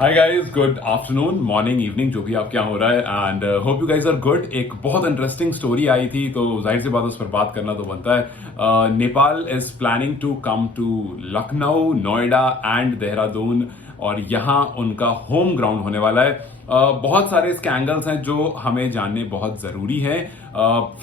हाय guys, good afternoon, morning, evening, जो भी आपके यहाँ हो रहा है and hope you guys are good. एक बहुत इंटरेस्टिंग स्टोरी आई थी तो जाहिर सी बात उस पर बात करना तो बनता है। Nepal is planning to come to Lucknow, Noida and Dehradun और यहाँ उनका होम ग्राउंड होने वाला है। बहुत सारे इसके एंगल्स हैं जो हमें जानने बहुत जरूरी है।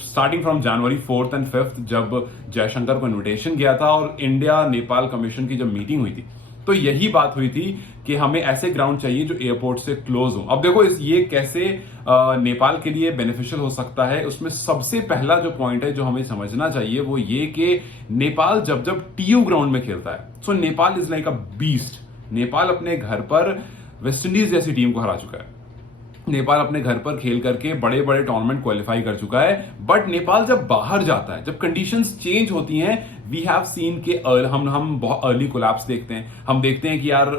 Starting from January 4th and 5th जब जयशंकर को इन्विटेशन गया था और इंडिया नेपाल कमीशन की जब मीटिंग हुई थी तो यही बात हुई थी कि हमें ऐसे ग्राउंड चाहिए जो एयरपोर्ट से क्लोज हो। अब देखो ये कैसे नेपाल के लिए बेनिफिशियल हो सकता है। उसमें सबसे पहला जो पॉइंट है जो हमें समझना चाहिए वो ये कि नेपाल जब जब टीयू ग्राउंड में खेलता है so Nepal is like a beast. Nepal अपने घर पर वेस्ट इंडीज जैसी टीम को हरा चुका है। नेपाल अपने घर पर खेल करके बड़े बड़े टूर्नामेंट क्वालिफाई कर चुका है। बट नेपाल जब बाहर जाता है, जब कंडीशंस चेंज होती हैं, वी हैव सीन के हम बहुत अर्ली कोलैप्स देखते हैं। हम देखते हैं कि यार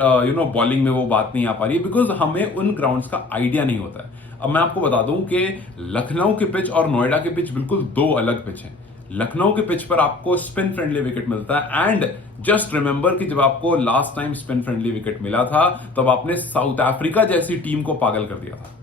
बॉलिंग में वो बात नहीं आ पा रही है बिकॉज हमें उन ग्राउंड्स का आइडिया नहीं होता है। अब मैं आपको बता दूं कि लखनऊ के पिच और नोएडा के पिच बिल्कुल दो अलग पिच हैं। लखनऊ के पिच पर आपको स्पिन फ्रेंडली विकेट मिलता है एंड जस्ट रिमेंबर कि जब आपको last time spin friendly wicket मिला था तब आपने साउथ अफ्रीका जैसी टीम को पागल कर दिया था।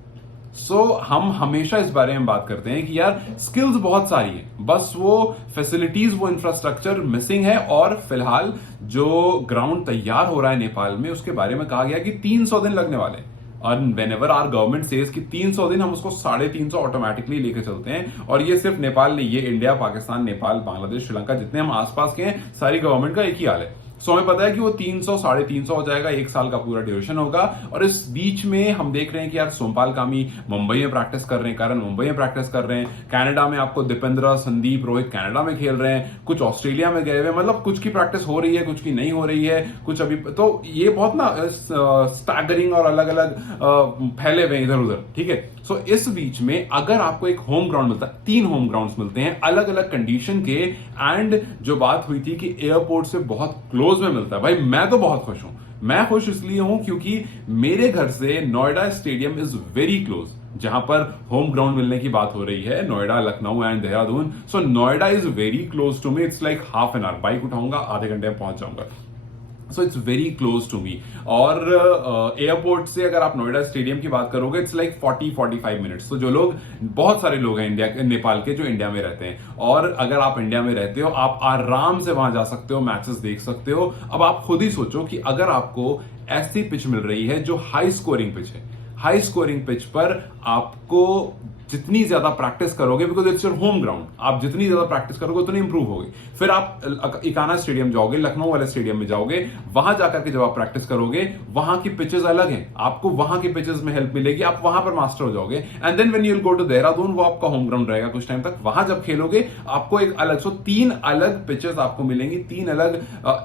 हम हमेशा इस बारे में बात करते हैं कि यार स्किल्स बहुत सारी है, बस वो फैसिलिटीज, वो इंफ्रास्ट्रक्चर मिसिंग है। और फिलहाल जो ग्राउंड तैयार हो रहा है नेपाल में उसके बारे में कहा गया कि 300 दिन लगने वाले हैं। और वेनेवर आवर गवर्नमेंट सेज कि 300 दिन, हम उसको 350 ऑटोमेटिकली लेके चलते हैं। और ये सिर्फ नेपाल नहीं, ये इंडिया, पाकिस्तान, नेपाल, बांग्लादेश, श्रीलंका, जितने हम आसपास के हैं, सारी गवर्नमेंट का एक ही हाल है। सो हमें पता है कि वो 300 350 हो जाएगा, एक साल का पूरा ड्यूरेशन होगा। और इस बीच में हम देख रहे हैं कि यार सोमपाल कामी मुंबई में प्रैक्टिस कर रहे हैं, कारण मुंबई में प्रैक्टिस कर रहे हैं। कनाडा में आपको दीपेंद्र, संदीप, रोहित कनाडा में खेल रहे हैं, कुछ ऑस्ट्रेलिया में गए हुए, मतलब कुछ की प्रैक्टिस हो रही है, कुछ की नहीं हो रही है, कुछ अभी। तो ये बहुत ना स्टैगरिंग और अलग अलग फैले हुए इधर उधर, ठीक है। सो इस बीच में अगर आपको एक होम ग्राउंड मिलता है, 3 होम ग्राउंड्स मिलते हैं अलग अलग कंडीशन के, एंड जो बात हुई थी कि एयरपोर्ट से बहुत क्लोज में मिलता है, भाई मैं तो बहुत खुश हूं। मैं खुश इसलिए हूं क्योंकि मेरे घर से Noida stadium is very close, जहां पर होम ग्राउंड मिलने की बात हो रही है, Noida, Lucknow and Dehradun. So Noida is very close to me, it's like half an hour, bike उठाऊंगा आधे घंटे में पहुंच जाऊंगा। So it's very close to me. और एयरपोर्ट से अगर आप नोएडा स्टेडियम की बात करोगे इट्स लाइक 40-45 मिनट्स। तो जो लोग, बहुत सारे लोग हैं इंडिया, नेपाल के, जो इंडिया में रहते हैं, और अगर आप इंडिया में रहते हो आप आराम से वहां जा सकते हो, मैचेस देख सकते हो। अब आप खुद ही सोचो कि अगर आपको ऐसी पिच मिल रही है जो हाई स्कोरिंग पिच है, हाई स्कोरिंग पिच पर आपको जितनी ज्यादा प्रैक्टिस करोगे, because it's your home ground, आप जितनी ज्यादा प्रैक्टिस करोगे उतनी इंप्रूव होगी। फिर आप इकाना स्टेडियम जाओगे, लखनऊ वाले स्टेडियम में जाओगे, वहां जाकर के जब आप प्रैक्टिस करोगे, वहां की पिचेस अलग हैं, आपको वहां की पिचेस में हेल्प मिलेगी, आप वहां पर मास्टर हो जाओगे। And then when you will go to Dehradun, वो आपका होम ग्राउंड रहेगा कुछ टाइम तक, वहां जब खेलोगे आपको एक अलग, 3 अलग पिचेस आपको मिलेंगी, 3 अलग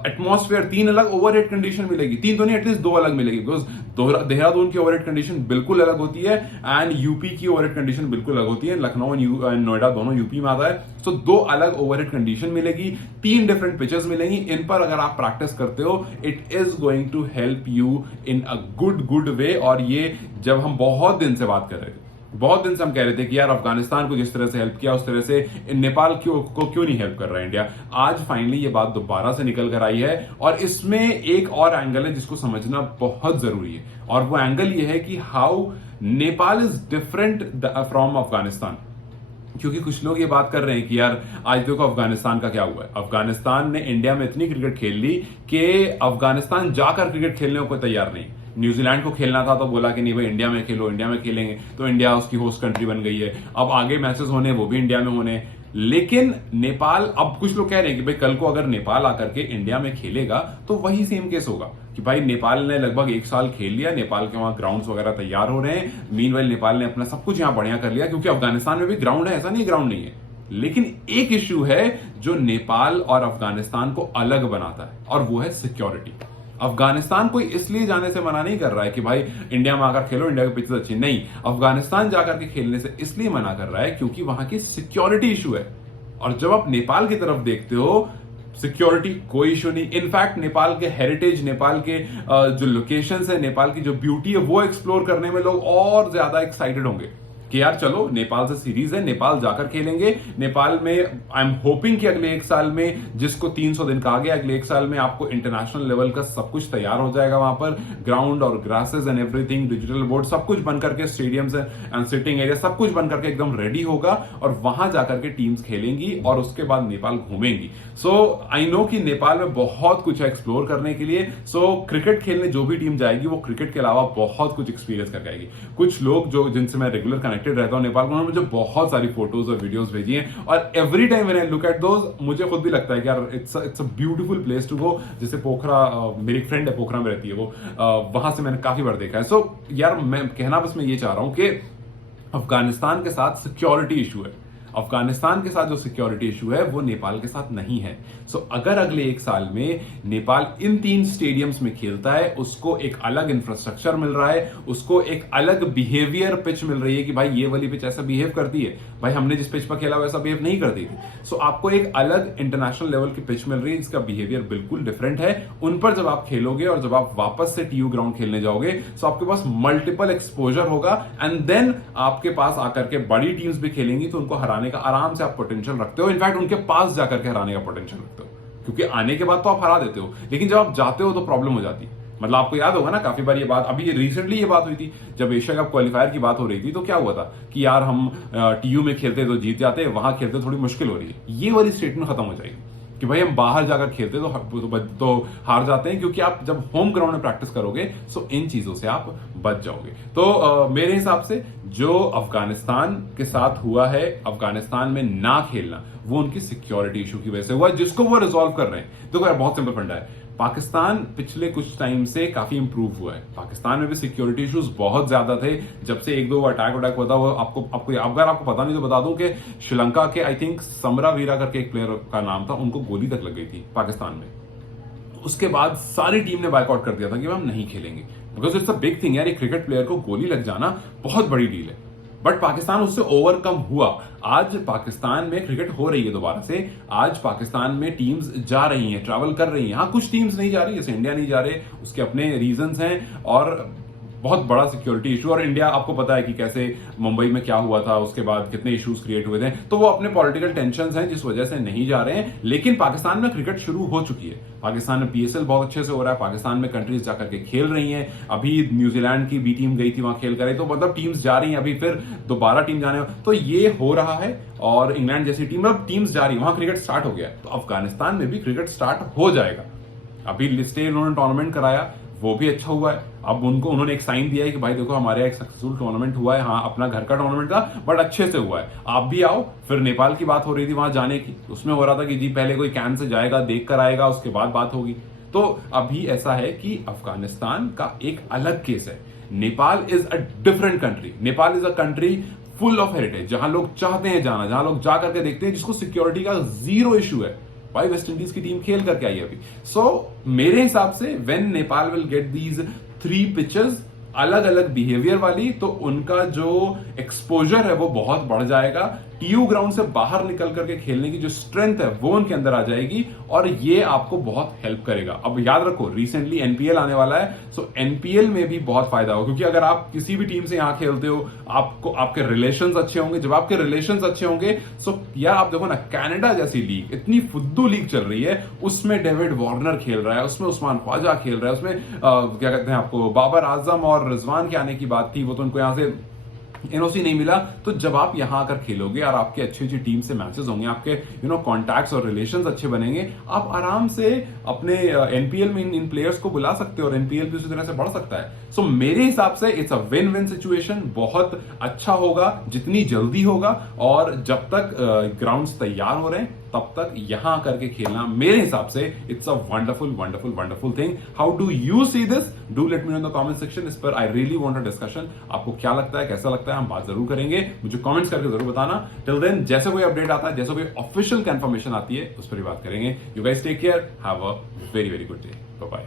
एटमॉस्फेयर, 3 अलग ओवरहेड कंडीशन मिलेगी। 3 तो नहीं, एटलीस्ट 2 अलग मिलेगी, बिकॉज देहरादून की ओवरहेड कंडीशन बिल्कुल अलग होती है एंड यूपी की ओवरहेड कंडीशन बिल्कुल अलग होती है। लखनऊ एंड नोएडा दोनों यूपी में आता है। सो 2 अलग ओवरहेड कंडीशन मिलेगी, 3 डिफरेंट पिचेस मिलेंगी। इन पर अगर आप प्रैक्टिस करते हो, it is going to help you in a good way. और ये जब हम बहुत दिन से बात कर रहे थे, बहुत दिन से हम कह रहे थे कि यार अफगानिस्तान को जिस तरह से हेल्प किया उस तरह से नेपाल को क्यों नहीं हेल्प कर रहा है इंडिया, आज फाइनली ये बात दोबारा से निकल कर आई है। और इसमें एक और एंगल है जिसको समझना बहुत जरूरी है, और वो एंगल ये है कि how Nepal is different from Afghanistan. क्योंकि कुछ लोग ये बात कर रहे हैं कि यार आज देखो अफगानिस्तान का क्या हुआ है, अफगानिस्तान ने इंडिया में इतनी क्रिकेट खेल ली कि अफगानिस्तान जाकर क्रिकेट खेलने को कोई तैयार नहीं। न्यूजीलैंड को खेलना था तो बोला कि नहीं भाई इंडिया में खेलो, इंडिया में खेलेंगे, तो इंडिया उसकी होस्ट कंट्री बन गई है। अब आगे मैचेस होने वो भी इंडिया में होने। लेकिन नेपाल, अब कुछ लोग कह रहे हैं कि भाई कल को अगर नेपाल आकर के इंडिया में खेलेगा तो वही सेम केस होगा कि भाई नेपाल ने लगभग 1 साल खेल लिया, नेपाल के वहां ग्राउंड्स वगैरह तैयार हो रहे हैं, मीनवाइल नेपाल ने अपना सब कुछ यहां बढ़िया कर लिया, क्योंकि अफगानिस्तान में भी ग्राउंड है, ऐसा नहीं ग्राउंड नहीं है। लेकिन एक इश्यू है जो नेपाल और अफगानिस्तान को अलग बनाता है, और वो है सिक्योरिटी। अफगानिस्तान कोई इसलिए जाने से मना नहीं कर रहा है कि भाई इंडिया में आकर खेलो, इंडिया की पिचेस अच्छी नहीं। अफगानिस्तान जाकर के खेलने से इसलिए मना कर रहा है क्योंकि वहां की सिक्योरिटी इशू है। और जब आप नेपाल की तरफ देखते हो, सिक्योरिटी कोई इशू नहीं। इनफैक्ट नेपाल के हेरिटेज, नेपाल के जो लोकेशंस है, नेपाल की जो ब्यूटी है, वो एक्सप्लोर करने में लोग और ज्यादा एक्साइटेड होंगे। कि यार चलो नेपाल से सीरीज है, नेपाल जाकर खेलेंगे। नेपाल में आई एम होपिंग कि अगले एक साल में, जिसको 300 दिन कहा गया, अगले एक साल में आपको इंटरनेशनल लेवल का सब कुछ तैयार हो जाएगा। वहां पर ग्राउंड और grasses and everything, digital board, सब कुछ बन करके, स्टेडियम्स एंड सिटिंग एरिया सब कुछ बन करके एकदम रेडी होगा और वहां जाकर के टीम्स खेलेंगी और उसके बाद नेपाल घूमेंगी। सो आई नो कि नेपाल में बहुत कुछ है एक्सप्लोर करने के लिए। सो क्रिकेट खेलने जो भी टीम जाएगी वो क्रिकेट के अलावा बहुत कुछ एक्सपीरियंस करके आएगी। कुछ लोग जो जिनसे मैं रेगुलर कनेक्टेड रहता हूं नेपाल में, उन्होंने मुझे बहुत सारी फोटोज और वीडियोस भेजी हैं और every time when I look at those, मुझे खुद भी लगता है कि यार it's a beautiful place to go. जैसे पोखरा, मेरी फ्रेंड है पोखरा में रहती है, वो वहां से मैंने काफी बार देखा है। सो यार मैं कहना बस मैं ये चाह रहा हूं कि अफगानिस्तान के साथ सिक्योरिटी इशू है। अफगानिस्तान के साथ जो सिक्योरिटी इशू है वो नेपाल के साथ नहीं है। सो अगर अगले एक साल में नेपाल इन 3 स्टेडियम्स में खेलता है, उसको एक अलग इंफ्रास्ट्रक्चर मिल रहा है, उसको एक अलग बिहेवियर पिच मिल रही है कि भाई ये वाली पिच ऐसा बिहेव करती है, भाई हमने जिस पिच पर खेला वैसा बिहेव नहीं करती थी। सो आपको एक अलग इंटरनेशनल लेवल की पिच मिल रही है जिसका बिहेवियर बिल्कुल डिफरेंट है। उन पर जब आप खेलोगे और जब आप वापस से टीयू ग्राउंड खेलने जाओगे, तो आपके पास मल्टीपल एक्सपोजर होगा एंड देन आपके पास आकर के बड़ी टीम्स भी खेलेंगी तो उनको हराने का आराम से आप पोटेंशियल रखते हो। इनफैक्ट उनके पास जाकर के हराने का पोटेंशियल रखते हो, क्योंकि आने के बाद तो आप हरा देते हो, लेकिन जब आप जाते हो तो प्रॉब्लम हो जाती है। मतलब आपको याद होगा ना, काफी बार ये बात, अभी रिसेंटली ये बात हुई थी जब एशिया कप क्वालिफायर की बात हो रही थी, तो क्या हुआ था कि यार हम टीयू में खेलते तो जीत जाते, वहां खेलते थोड़ी मुश्किल हो रही है। ये वाली स्टेटमेंट खत्म हो जाएगी कि भाई हम बाहर जाकर खेलते तो हार जाते हैं, क्योंकि आप जब होम ग्राउंड में प्रैक्टिस करोगे सो इन चीजों से आप बच जाओगे। तो मेरे हिसाब से जो अफगानिस्तान के साथ हुआ है, अफगानिस्तान में ना खेलना, वो उनकी सिक्योरिटी इशू की वजह से हुआ, जिसको वो रिजॉल्व कर रहे हैं। देखो यार बहुत सिंपल फंडा है, पाकिस्तान पिछले कुछ टाइम से काफी इंप्रूव हुआ है। पाकिस्तान में भी सिक्योरिटी इश्यूज बहुत ज्यादा थे, जब से एक दो अटैक हुआ था। वो आपको अगर आपको पता नहीं तो बता दूं कि श्रीलंका के आई थिंक समरावीरा करके एक प्लेयर का नाम था, उनको गोली तक लग गई थी पाकिस्तान में। उसके बाद सारी टीम ने बायकॉट कर दिया था कि हम नहीं खेलेंगे, because it's a big thing यार, एक क्रिकेट प्लेयर को गोली लग जाना बहुत बड़ी डील है। बट पाकिस्तान उससे ओवरकम हुआ। आज पाकिस्तान में क्रिकेट हो रही है दोबारा से, आज पाकिस्तान में टीम्स जा रही हैं, ट्रैवल कर रही हैं। हाँ कुछ टीम्स नहीं जा रही, जैसे इंडिया नहीं जा रहे, उसके अपने रीजंस हैं और बहुत बड़ा सिक्योरिटी इशू। और इंडिया, आपको पता है कि कैसे मुंबई में क्या हुआ था, उसके बाद कितने इश्यूज क्रिएट हुए थे, तो वो अपने पॉलिटिकल टेंशंस हैं जिस वजह से नहीं जा रहे हैं। लेकिन पाकिस्तान में क्रिकेट शुरू हो चुकी है, पाकिस्तान में पीएसएल बहुत अच्छे से हो रहा है, पाकिस्तान में कंट्रीज जाकर के खेल रही हैं। अभी न्यूजीलैंड की बी टीम गई थी वहां खेल कर, तो मतलब टीम्स जा रही हैं, अभी फिर दोबारा टीम जाने, तो ये हो रहा है। और इंग्लैंड जैसी टीम, अब टीम्स जा रही है, वहां क्रिकेट स्टार्ट हो गया, तो अफगानिस्तान में भी क्रिकेट स्टार्ट हो जाएगा। अभी लिस्टे उन्होंने टूर्नामेंट कराया, वो भी अच्छा हुआ है। अब उन्होंने एक साइन दिया है कि भाई देखो हमारे यहाँ एक सक्सेसफुल टूर्नामेंट हुआ है, हाँ अपना घर का टूर्नामेंट था बट अच्छे से हुआ है, आप भी आओ। फिर नेपाल की बात हो रही थी वहां जाने की, उसमें हो रहा था कि जी पहले कोई कैन से जाएगा, देख कर आएगा, उसके बाद बात होगी। तो अभी ऐसा है कि अफगानिस्तान का एक अलग केस है। Nepal is a different country, Nepal is a country full of heritage, जहां लोग चाहते हैं जाना, जहां लोग जा करके देखते हैं, जिसको सिक्योरिटी का जीरो इशू है। भाई वेस्ट इंडीज की टीम खेल करके आई है अभी। सो मेरे हिसाब से when Nepal will get these 3 pitches अलग अलग बिहेवियर वाली, तो उनका जो एक्सपोजर है वो बहुत बढ़ जाएगा। टीयू ग्राउंड से बाहर निकल करके खेलने की जो स्ट्रेंथ है वो उनके अंदर आ जाएगी और ये आपको बहुत हेल्प करेगा। अब याद रखो रिसेंटली एनपीएल आने वाला है, सो एनपीएल में भी बहुत फायदा होगा, क्योंकि अगर आप किसी भी टीम से यहां खेलते हो, आपको आपके रिलेशंस अच्छे होंगे। जब आपके रिलेशंस अच्छे होंगे, सो यार आप देखो ना, कनाडा जैसी लीग, इतनी फुद्दू लीग चल रही है, उसमें डेविड वार्नर खेल रहा है, उसमें उस्मान ख्वाजा खेल रहा है, उसमें क्या कहते हैं आपको बाबर आजम और रिजवान के आने की बात थी, वो तो उनको यहां से एनओसी नहीं मिला। तो जब आप यहां आकर खेलोगे और आपके अच्छी अच्छी टीम से मैचेस होंगे, आपके कॉन्टैक्ट्स और रिलेशंस अच्छे बनेंगे, आप आराम से अपने एनपीएल में इन प्लेयर्स को बुला सकते हो और एनपीएल भी उसी तरह से बढ़ सकता है। सो मेरे हिसाब से it's a win win situation, बहुत अच्छा होगा जितनी जल्दी होगा। और जब तक ग्राउंड्स तैयार हो रहे हैं तब तक यहां करके खेलना मेरे हिसाब से it's a wonderful wonderful wonderful thing. How do you see this? Do let me know in the comment section. इस पर I really want a discussion. आपको क्या लगता है, कैसा लगता है, हम बात जरूर करेंगे, मुझे कमेंट्स करके जरूर बताना। टिल देन जैसे कोई अपडेट आता है, जैसे कोई ऑफिशियल कंफर्मेशन आती है, उस पर ही बात करेंगे। You guys take care, have a very very good day, bye bye.